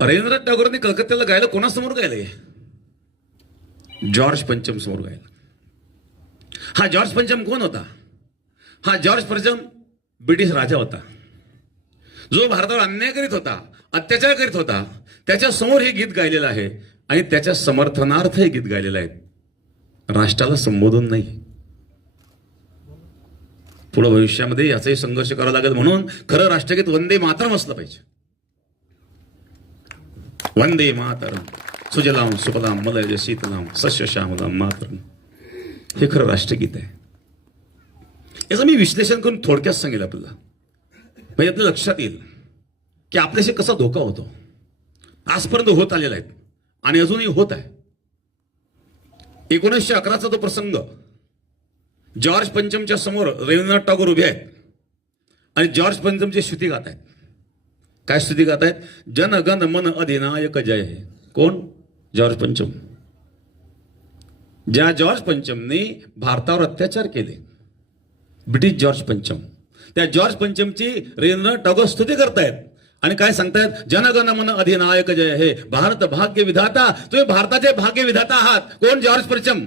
रवींद्रनाथ टागोरांनी कलकत्त्याला गायला कोणासमोर गायले? जॉर्ज पंचम समोर गायला. हा जॉर्ज पंचम कोण होता? हा जॉर्ज पंचम ब्रिटिश राजा होता, जो भारतावर अन्याय करीत होता, अत्याचार करीत होता. त्याच्या समोर हे गीत गायलेलं आहे आणि त्याच्या समर्थनार्थ हे गीत गायलेलं आहे, राष्ट्राला संबोधून नाही. पुढे भविष्यामध्ये याचाही संघर्ष करावा लागेल. म्हणून खरं राष्ट्रगीत वंदे मातरम असलं पाहिजे. वंदे मातरम सुजलाम सुफलाम मलयज शीतलाम सस्य श्यामलाम मातरम, हे खरं राष्ट्रगीत आहे. याचं मी विश्लेषण करून थोडक्यात सांगेल आपल्याला, म्हणजे आपल्या लक्षात येईल की आपल्याशी कसा धोका होतो, आजपर्यंत होत आलेला आहे आणि अजूनही होत आहे. 1911चा तो प्रसंग, जॉर्ज पंचमच्या समोर रवींद्रनाथ टागोर उभे आहेत आणि जॉर्ज पंचमची स्तुती गात आहेत. काय स्तुती गात आहेत? जन गण मन अधिनायक जय हे. कोण? जॉर्ज पंचम. ज्या जॉर्ज पंचमने भारतावर अत्याचार केले, ब्रिटिश जॉर्ज पंचम, त्या जॉर्ज पंचमची रवींद्रनाथ टागोर स्तुती करतायत आणि काय सांगतायत? जनगण मन अधिनायक जय हे. भारत भाग्य विधाता, तुम्ही भारताचे भाग्य विधाता आहात. कोण? जॉर्ज पंचम.